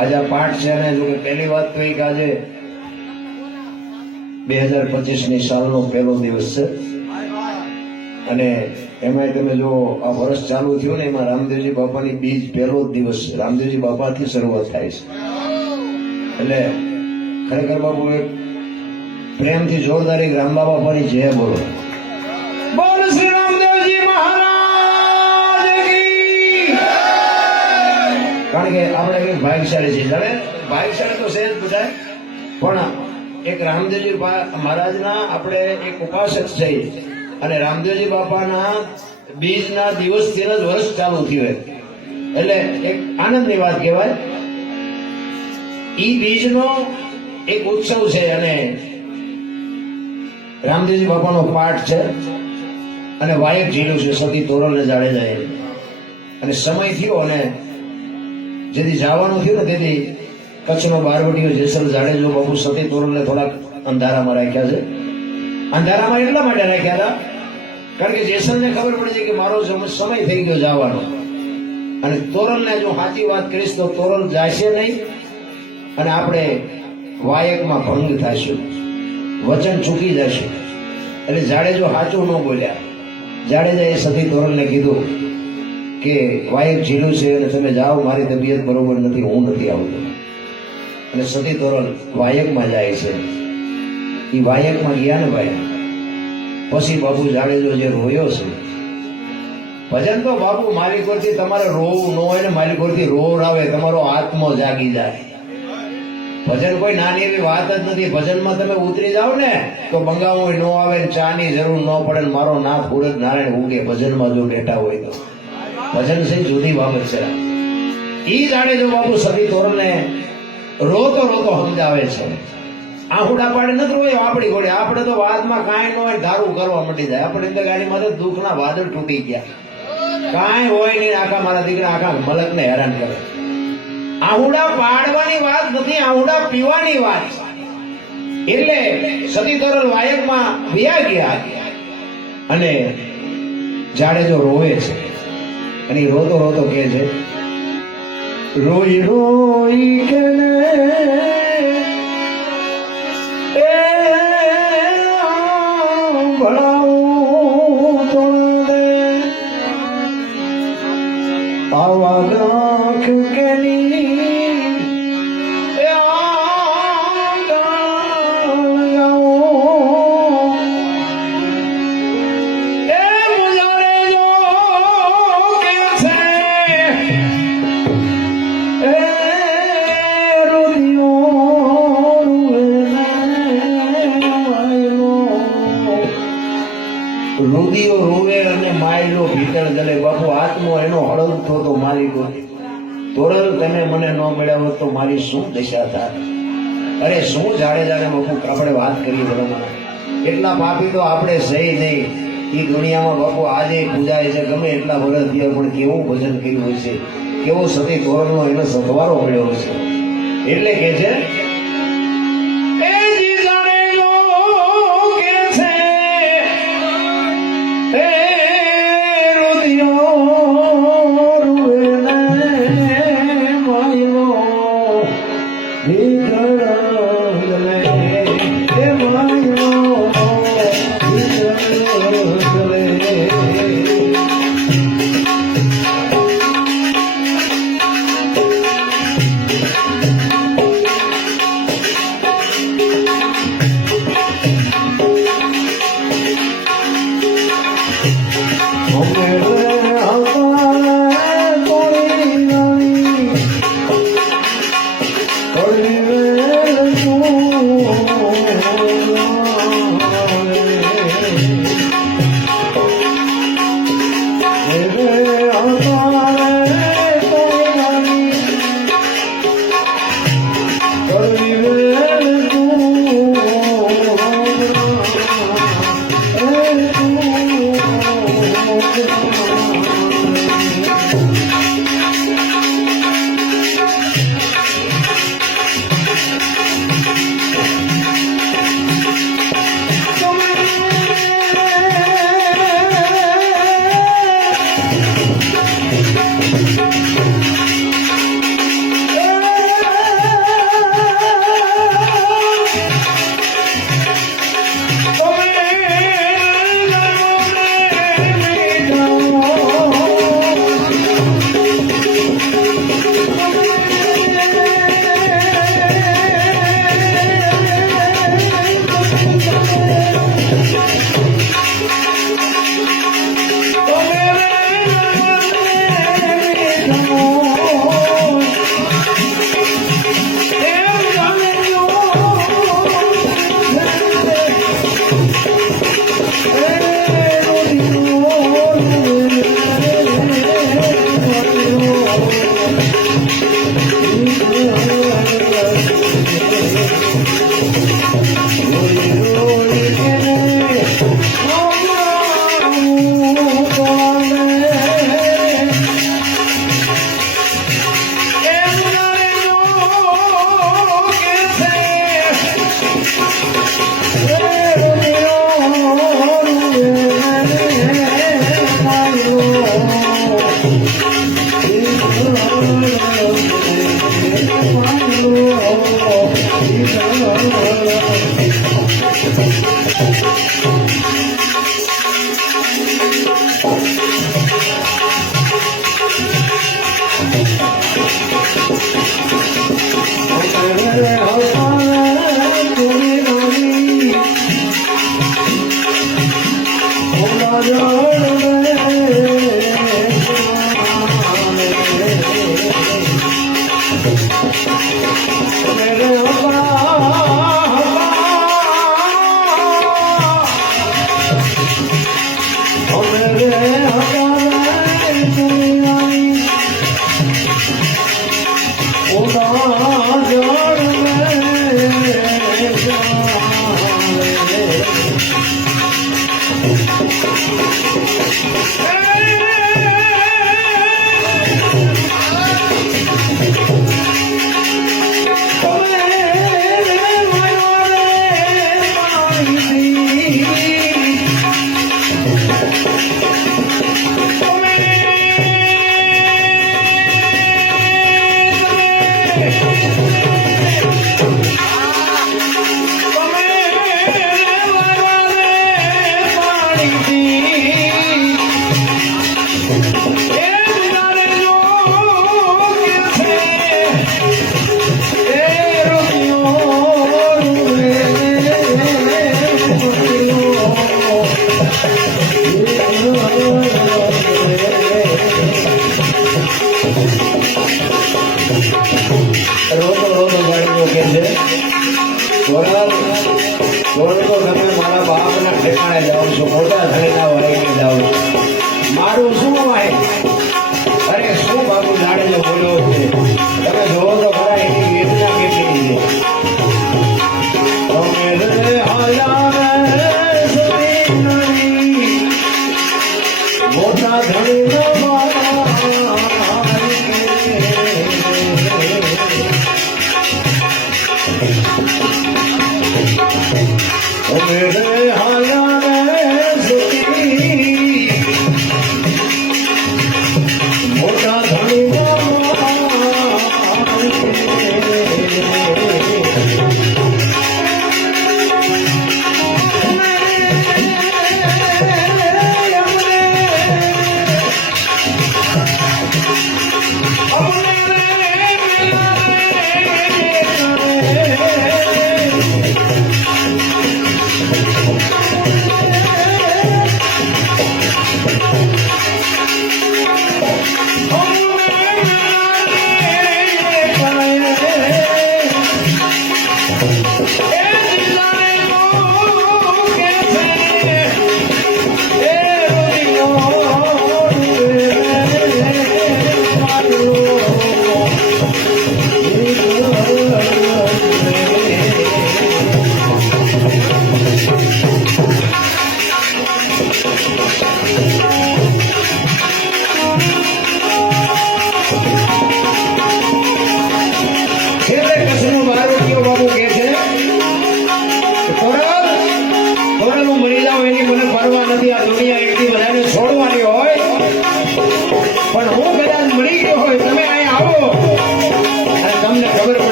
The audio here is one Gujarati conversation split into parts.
આજે આ પાઠ છે ને જો કે પહેલી વાત તો એ કે આજે 2025ની સાલનો પહેલો દિવસ છે અને એમાં તમે જો આ વર્ષ ચાલુ થયું ને એમાં રામદેવજી બાપાની બીજ પહેલો જ દિવસ છે. રામદેવજી બાપાથી શરૂઆત થાય છે એટલે ખરેખર બાપુ એક પ્રેમથી જોરદાર એક રામ બાપાની જય બોલો. બોલ શ્રી રામદેવજી મહારાજ કી. કારણ કે આપણે કઈ ભાગ્યશાળી છે જાણે ભાગ્યશાળી તો છે જ બધા, પણ એક રામદેવજી મહારાજના આપણે એક ઉપાસક છે અને રામદેવજી બાપાના બીજના દિવસથી જ વર્ષ ચાલુ થયું એટલે એક આનંદની વાત કહેવાય. ઈ બીજનો એક ઉત્સવ છે અને રામદેવજી બાપાનો પાઠ છે અને વાયક ઝીલું છે સતી તોરલ ને જાડેજા અને સમય થયો અને જેથી જવાનું થયું ને તેથી કચ્છનો બારવટીયો જેસલ જાડેજો બાપુ સતી તોરલ ને થોડાક અંધારામાં રાખ્યા છે. અંધારામાં એટલા માટે રાખ્યા હતા કારણ કે જેસલ ને ખબર પડી છે કે મારો સમય થઈ ગયો જવાનો અને તોરલ ને જો સાચી વાત કરીશ તો તોરલ જાશે નહીં અને આપણે વાયકમાં ભંગ થશું, વચન ચૂકી જશું. એટલે જાડેજો સાચું ન બોલ્યા. જાડેજા એ સતી તોરલને કીધું કે વાયક ઝીલું છે અને તમે જાઓ, મારી તબિયત બરોબર નથી, હું નથી આવતો. અને સતી તોરલ વાયકમાં જાય છે. એ વાયકમાં ગયા ને ભાઈ પછી બાપુ જાડેજો જે રોયો છે ભજન તો બાપુ મારી કોરથી તમારે રોવું ન હોય ને મારી કોરથી રોવ આવે તમારો આત્મો જાગી જાય. ભજન કોઈ નાની એવી વાત જ નથી. ભજનમાં તમે ઉતરી જાઓ ને તો બંગાવું ન આવે ને ચાની જરૂર ન પડે ને મારો નાથ પૂરજ નારાયણ ઉગે ભજનમાં જો બેઠા હોય તો. ભજન છે જુદી બાબત છે. ઈ જાડેજો બાપુ સતી તોરલને રોતો રોતો સમજાવે છે. આહુડા પાડે નથી રોયો આપણી ઘોડે. આપણે તો વાતમાં કાંઈ ન હોય ધારું કરવા માંડી જાય. આપણે તો ગાડી માં દુઃખના વાદળ તૂટી ગયા, કાંઈ હોય નહીં. આખા મારા દીકરા આખા મલકને હેરાન કરે. આહુડા પાડવાની વાત નથી, આહુડા પીવાની વાત. એટલે સતી તોરલ વાયકમાં વ્યા ગયા અને જાડેજો રોવે છે અને રોતો રોતો કહે છે રોઈ રોઈ કે રુદિયો રોવે અને માયલો ભીતર જલે. બાપુ આત્મો એનો હળવતો તો મારી ગો તોરલ તમે મને ન મળ્યા હોત તો મારી શું દશા થાય. અરે શું જાડેજાને બાપુ આપણે વાત કરીએ બરોબર. એટલા પાપી તો આપણે સહી નહીં. એ દુનિયામાં બાપુ આજે પૂજાય છે ગમે એટલા વર્ષ થયા પણ કેવું ભજન કર્યું હોય છે, કેવો સતી તોરલનો એનો સથવારો મળ્યો છે. એટલે કે છે Oh,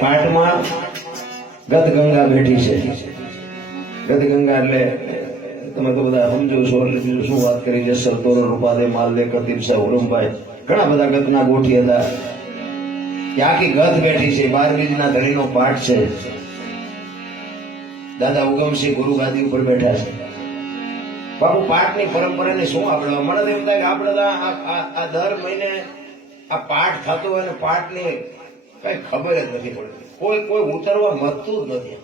પાટમાં ગદગંગા બેઠી છે. ગદગંગા એટલે તમે તો બધા સમજો છો, એટલે બીજું શું વાત કરી છે. સરતોરણ રૂપાદે માલદે કતીબ સાહેબ ઉરમભાઈ ઘણા બધા ગતના ગોઠી હતા. આખી ગત બેઠી છે. 12 બીજના ધણીનો પાઠ છે. દાદા ઉગમસિંહ ગુરુ ગાદી ઉપર બેઠા છે. બાપુ પાઠની પરંપરાને શું આપણે મને એમ થાય કે આપણે આ દર મહિને આ પાઠ થતો હોય ને પાઠની કઈ ખબર જ નથી પડતી. કોઈ ઉતરવા મતતું જ નથી.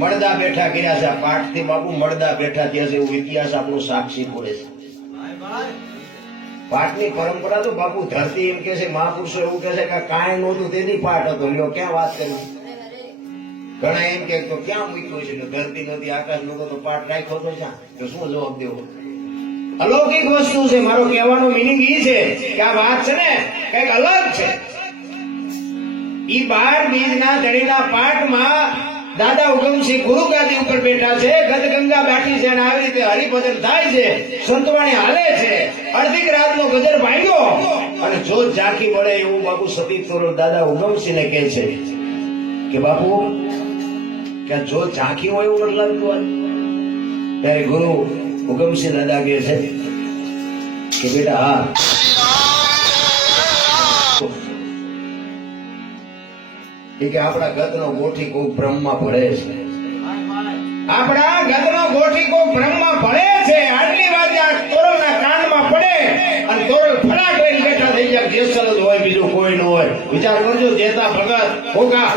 મળદા બેઠા કર્યા છે આ પાઠ થી. બાપુ મળદા બેઠા થયા છે એવું ઇતિહાસ આપણો સાક્ષી પડે છે. પાઠની પરંપરા તો બાપુ ધરતી એમ કે છે, મહાપુરુષો એવું કે છે કે કાંઈ નહોતું તેથી પાઠ હતો. લ્યો ક્યાં વાત કરી. ઘણા એમ કે તો ક્યાં મૂક્યો છે, ધરતી નથી આકાશ નતો તો પાઠ રાખ્યો તો ક્યાં, તો શું જવાબ દેવો. અલૌકિક વસ્તુ છે. મારો કહેવાનો મિનિંગ એ છે કે આ વાત છે ને કઈક અલગ છે. ઈ 12 બીજના ધણીના પાઠમાં દાદા ઉગમસિંહ ગુરુ ગાદી ઉપર બેઠા છે. ગદગંગા બેઠી છે અને આવી રીતે હરિભજન થાય છે, સંતવાણી હાલે છે. અડધી રાતનો ગજર ભાંગ્યો અને જોત ઝાંખી પડે એવું બાપુ સતી તોરણ દાદા ઉગમસિંહને કહે છે કે બાપુ કે જોત ઝાંખી હોય એવું નથી લાગતું. ત્યારે ગુરુ ઉગમસિંહ દાદા કહે છે કે બેટા હા, કે આપણા ગતનો ગોઠી કોઈ બ્રહ્મમાં ભળે છે. આપણા ગતનો ગોઠી કોઈ બ્રહ્મમાં ભળે છે. આટલી વાત આ તોરલના કાનમાં પડે અને તોરલ ફરાટ લઈને બેઠા થઈ જાય. જેસલ જ હોય, બીજું કોઈ ન હોય. વિચાર કરજો. જેતા ભગત હોગા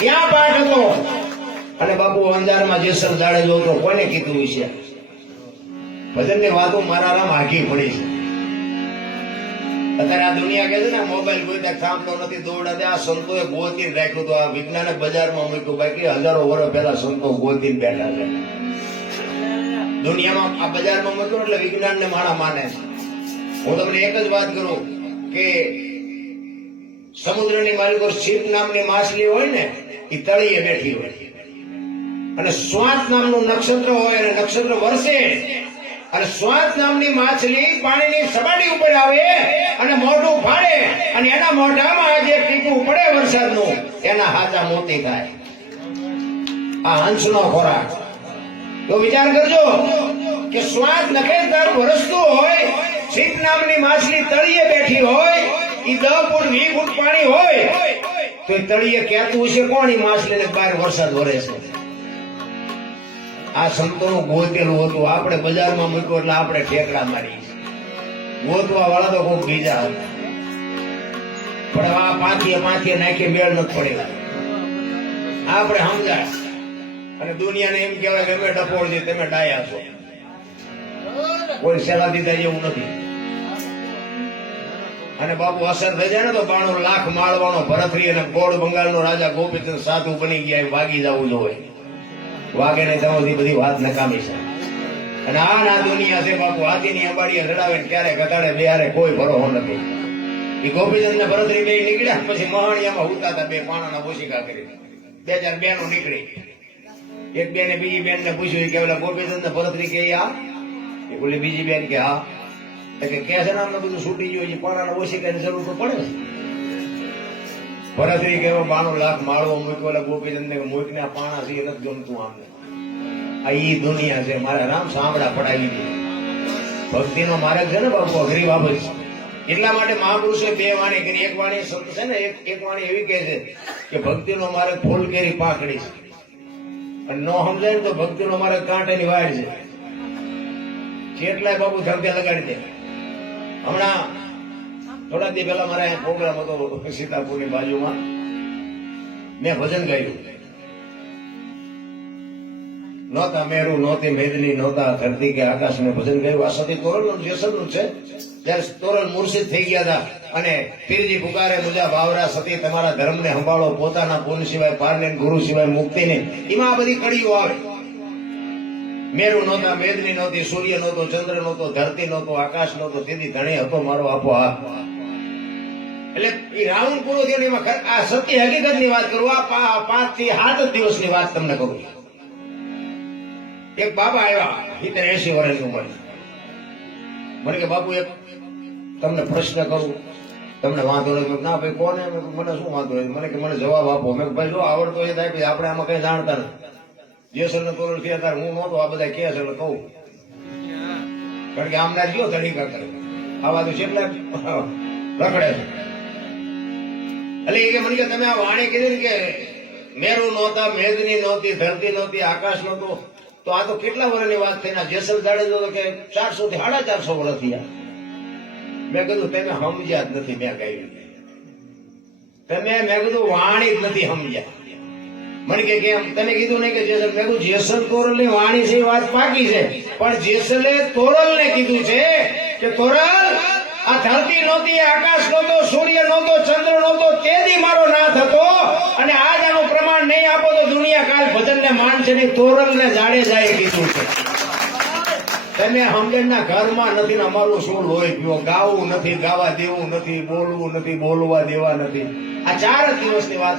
ત્યાં પાઠ હતો. અને બાપુ અંજારમાં જેસલ દાડે જો તો કોને કીધું છે ભજનની વાતો મારા રામ આઘી પડી છે. અત્યારે આ દુનિયા કે છે ને મોબાઈલ કોઈ ત્યાં સાંભળો નથી દોડા દે. આ સંતોએ ગોતીને રાખ્યું તો આ વિજ્ઞાને બજારમાં મૂક્યું બાકી હજારો વર્ષ પહેલા સંતો ગોતીને બેઠા છે. દુનિયામાં આ બજારમાં મૂક્યું એટલે વિજ્ઞાનને માણા માને છે. હું તમને એક જ વાત કરું કે સમુદ્રની માલિકો શીપ નામની માછલી હોય ને એ તળીએ બેઠી હોય અને સ્વાત નામનું નક્ષત્ર હોય અને નક્ષત્ર વર્ષે અને સ્વાત નામની માછલી પાણીની સપાટી ઉપર આવે અને મોઢું ફાડે અને એના મોઢામાં જે ટીપું પડે વરસાદનું એના હાથા મોતી થાય. આ હંસનો ખોરાક. તો વિચાર કરજો કે સ્વાદ નખેતર વરસતું હોય, શીપ નામની માછલી તળિયે બેઠી હોય, ઈ 10 ફૂટ 20 ફૂટ પાણી હોય તો એ તળિયે કહેતું હશે કોણ ઈ માછલીને બહાર વરસાદ વરે છે. આ સંતોનું ગોતેલું હતું. આપણે બજારમાં મૂક્યું એટલે આપણે ઠેકડા મારી. ગોતવા વાળા તો કોઈ બીજા હતા પણ આ પાંથીએ નાખીએ મેળ નથી પડેલા. આપણે સમજાય અને દુનિયાને એમ કહેવાય કે અમે ડપોળજી તમે ડાયા છો. કોઈ સેવા દીધા જેવું નથી. અને બાપુ અસર થઈ જાય ને તો 92 લાખ માળવાનો ભરતરી અને ગોળ બંગાળનો રાજા ગોપીચંદ સાધુ બની ગયા એમ વાગી જવું જોઈએ. વાગે ને જવાથી બધી વાત નકામી છે. અને આ દુનિયા છે બાપુ હાથીની અંબાડીએ લડાવે ને ક્યારે ઘટાડે બેહારે કોઈ ભરોસો નથી. એ ગોપીચંદ ને ભરતરી બે નીકળ્યા પછી મહાણિયામાં ઉતાતા બે પાણાના બોશિકા કરી 2000 બેનો નીકળી. એક બેને બીજી બેન ને પૂછ્યું કે ઓલા ગોપીચંદ ને ભરતરી કે આ ઓલી બીજી બેન કે હા કે છે ને અમને બધું છૂટી ગયું પાણાના બોશિકાની જરૂર તો પડે છે. ભરતરી કે 92 લાખ માળવો મૂક્યો એટલે ગોપીચંદ ને મૂકને આ પાણા છે નથી ગમતું આમને. આ ઈ દુનિયા છે. મારા રામ સાંભળા પડાવી દે. ભક્તિનો માર્ગ છે ને બાપુ અઘરી બાબત છે. એટલા માટે મહાપુરુષે 2 વાણી કરી. એક વાણી સંત છે ને એક વાણી એવી કહે છે કે ભક્તિનો માર્ગ ફૂલ કેરી પાંખડી છે અને નો સમજાય ને તો ભક્તિનો માર્ગ કાંટેની વાડ છે. કેટલાય બાપુ ધરતે લગાડી દે. હમણાં થોડા દી પહેલા મારા પ્રોગ્રામ હતો સીતાપુરની બાજુમાં. મેં ભજન ગાયું. નહોતા મેરુ નહોતી મેદની નહોતા ધરતી કે આકાશ ને ભજન ગાયું. આ સતી તોરલ જેસલનું છે. જયારે તોરલ મુર્શિદ થઈ ગયા હતા અને પીરજી પુકારે મુજા ભાવરા સતી તમારા ધર્મને સંભાળો, પોતાના પુન સિવાય પારને ગુરુ સિવાય મુક્તિ ને. એમાં આ બધી કડીઓ આવે. મેરુ નહોતા મેદની નહોતી, સૂર્ય નહોતો, ચંદ્ર નહોતો, ધરતી નહોતો, આકાશ નહોતો, તેથી ધણી હતો મારો આપો હાથ. એટલે એ રાઉન્ડ પૂરો થયો. એમાં આ સત્ય હકીકત ની વાત કરું. આ 5 થી 7 દિવસની વાત તમને કહું. એક બાબા આવ્યા 80 વર્ષની ઉંમર. મને કે બાપુ એક તમને પ્રશ્ન કરું, તમને વાંધો નથી? ના ભાઈ કોને? મને શું વાંધો નથી? મને કે મને જવાબ આપો. મેં ભાઈ જો આવડતો એ થાય આપણે આમાં કઈ જાણતા નથી. જેસલ ને તોરલ થયા ત્યારે હું નહોતો. આ બધા કે છે એટલે કહું કારણ કે આમના કયો તરીકા કરે આવા તો કેટલા રખડે છે. એટલે એ કે મને કે તમે આ વાણી કીધી ને કે મેરુ નહોતા, મેદની નહોતી, ધરતી નહોતી, આકાશ નહોતો, તો આ તો કેટલા વર્ષની વાત થઈ. જેસલ દાડે તો કે 400 થી 450 વર્ષ થયા. મેં કીધું તમે સમજ્યા જ નથી. મેં કહ્યું મેં કીધું વાણી જ નથી સમજ્યા. મને કે કેમ? તમે કીધું નહીં કે જેસલ? મેં કીધું જેસલ તોરલ ની વાણી છે વાત પાકી છે પણ જેસલે તોરલ ને કીધું છે કે તોરલ આ ધરતી નહોતી, આકાશ નહોતો, સૂર્ય નહોતો, ચંદ્ર નહોતો, તેથી મારો નાથ હતો અને આજ આનું પ્રમાણ નહીં આપો તો દુનિયા કાલ ભજન ને માનશે નહીં. તોરલ ને જાડે જાય કીધું છે. તમે સમજણના ઘરમાં નથી ને અમારું શું લોહી પીવો. ગાવું નથી, ગાવા દેવું નથી, બોલવું નથી, બોલવા દેવા નથી. આ 4 દિવસની વાત.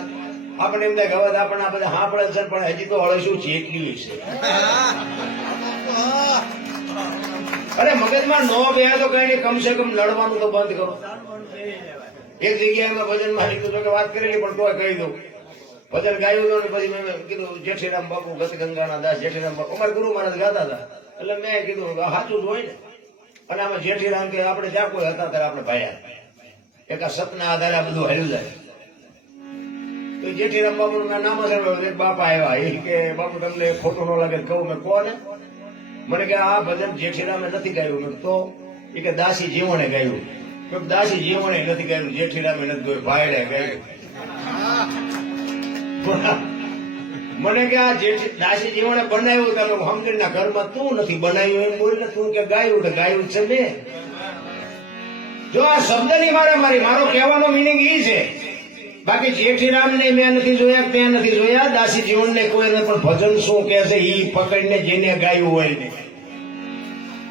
આપણે એમ થાય ગવાદ આપણને આ બધા સાંભળે છે પણ હજી તો હળશું ચેટલી છે. અરે મગજમાં નો બે તો કઈ નહીં, કમસે કમ લડવાનું તો બંધ કરો. એક જગ્યાએ મેં ભજનમાં કીધું કે વાત કરેલી પણ તોય કહી દઉં. ભજન ગાયું હતું પછી મેં કીધું જેઠીરામ બાપુ ગત ગંગાના દાસ જેઠીરામ બાપુ અમારા ગુરુ મહારાજ ગાતા હતા. એટલે મેં કીધું સાચું જ હોય ને. અને આમાં જેઠીરામ કે આપણે જ્યાં કોઈ હતા ત્યારે આપણે ભાયા એક આ સપના આધારે આ બધું હાલ્યું જાય. તો જેઠીરામ બાપુ નું નામ સાંભળ્યું. એક બાપા આવ્યા એ કે બાપુ તમને ખોટું ન લાગે કહું? મેં કોને? મને કે આ ભજન જેઠીરામે નથી ગાયું. તો એ કે દાસી જીવણે ગાયું. દાસી જીવણે નથી ગાયું, જેઠીરામે નથી ગાયું, ભાઈડે ગાયું. મને કે આ જેઠી દાસી જીવણે બનાવ્યું તમે સમજણના ઘરમાં તું નથી બનાવ્યું એમ બોલ ને તું કે ગાયું તો ગાયું છે બે. જો આ શબ્દની મારો કહેવાનો મિનિંગ એ છે. બાકી જેઠીરામ ને મેં નથી જોયા, ત્યાં નથી જોયા, દાસી જીવન ને કોઈ પણ ભજન શું કે છે ઈ પકડીને જેને ગાયું હોય ને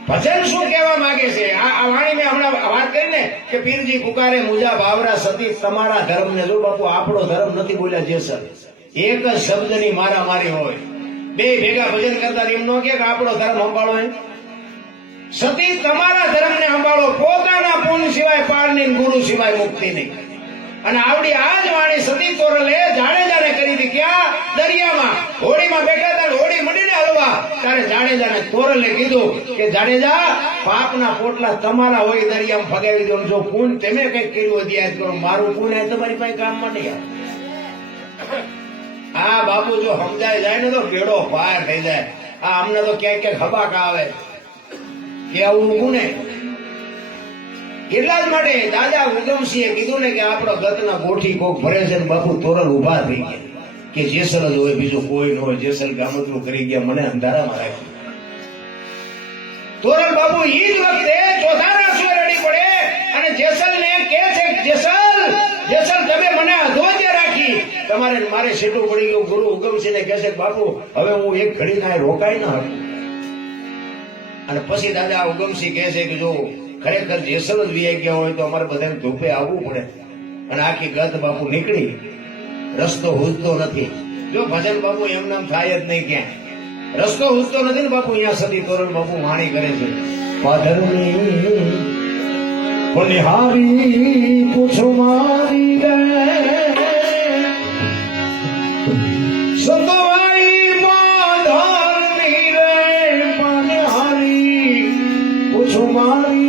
ભજન શું કહેવા માંગે છે. આ વાણી મેં હમણાં વાત કરી ને કે પીરજી પુકારે મુજા ભાવરા સતી તમારા ધર્મ ને. જો બાપુ આપણો ધર્મ નથી બોલ્યા જેસલ, એક જ શબ્દની મારામારી હોય. બે ભેગા ભજન કરતા એમ ન કે આપણો ધર્મ સંભાળો એમ. સતી તમારા ધર્મ ને સંભાળો, પોતાના પુણ્ય સિવાય પાર નહીં, ગુરુ સિવાય મુક્તિ નહીં. અને આવડી આ જ વાણી સતી તોરલે જાડેજાને કરી હતી. ક્યાં? દરિયામાં હોડીમાં બેઠા હતા, હોડી મંડીને હલવા ત્યારે જાડેજાને તોરલે કીધું કે જાડેજા પાપના પોટલા તમારા હોય દરિયામાં ફગાવી દો. જો પુણ્ય તમે કઈક કર્યું દિયાદ કરો, મારું પુણ્ય તમારી પાસે કામમાં નહીં આવે. આ બાપુ જો સમજાય જાય ને તો કેડો પાર થઈ જાય. આ અમને તો ક્યાંક ક્યાંક હબાક આવે કે આવું ગુને. એટલા જ માટે દાદા ઉગમસિંહે કીધું ને કે આપણો ગતના ગોઠી કોક ભરે છે. બાપુ તોરલ ઉભા થઈ ગયા કે જેસલ જ હોય, બીજું કોઈ ન હોય. જેસલ ગામતરું કરી ગયા, મને અંધારામાં રાખ્યું. તોરલ બાપુ ઈ જ વખતે ચોથાના સુર રડી પડે અને જેસલ ને કે છે જેસલ તમે મને અધોજ્ય રાખી, તમારે મારે સેટું પડી ગયું. ગુરુ ઉગમસિંહ ને કહે છે બાપુ હવે હું એક ઘડી ના રોકાઈ ના હતું. અને પછી દાદા ઉગમસિંહ કહે છે કે જો ખરેખર જેસલ જ વીઆઈ ગયા હોય તો અમારે બધાને ધૂપે આવવું પડે. અને આખી ગત બાપુ નીકળી, રસ્તો હુજતો નથી. જો ભજન બાપુ એમ નામ થાય જ નહીં, ક્યાં રસ્તો હુજતો નથી ને બાપુ. અહીંયા સતી તોરણ બાપુ વાણી કરે છે. પાધરની નિહારી પૂછો મારી રે સતવાઈ પાધરની રે પાનહારી પૂછો મારી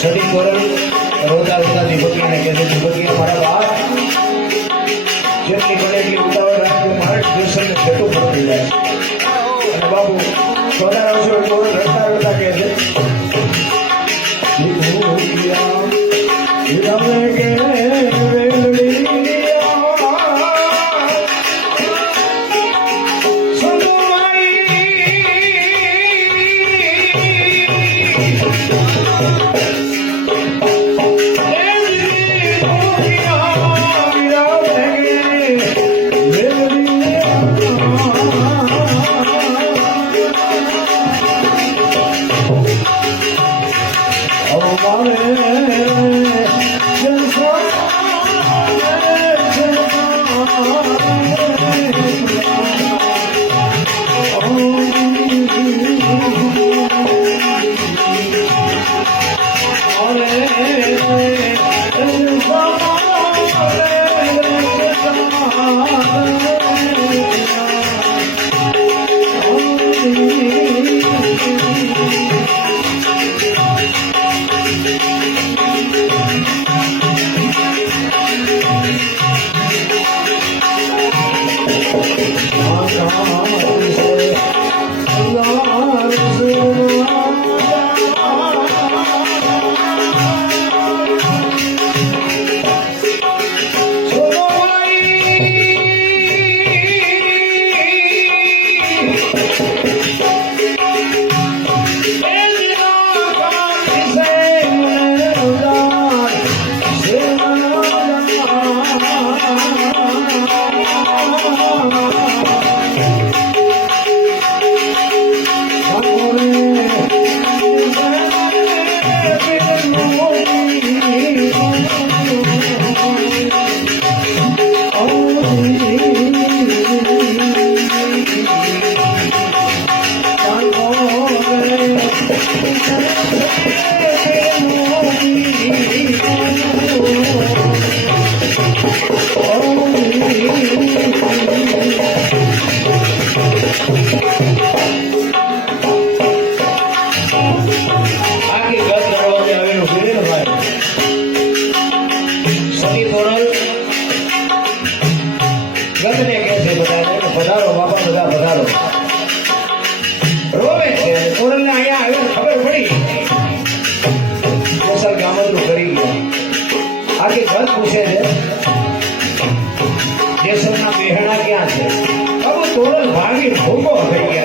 સતી તોરણ રોતા રોતા દીપકીને કહે છે દીપકી મારા બાપ જેટલી બને એટલી ઉતાવળ રાખજો, મારે જેસલને છેટું પડી જાય. અને બાપુ સોના આવશે રડતા રડતા કહે છે પધારો બાપા, બધા પધારો. રોવે છે ઓરલને અહીંયા આવ્યો ખબર પડી કેસર ગામડું કરી ગયા. આખી ઘર પૂછે છે જેસરના બેહણા ક્યાં છે? હવે તોરલ ભાગી ભૂકો થઈ ગયા.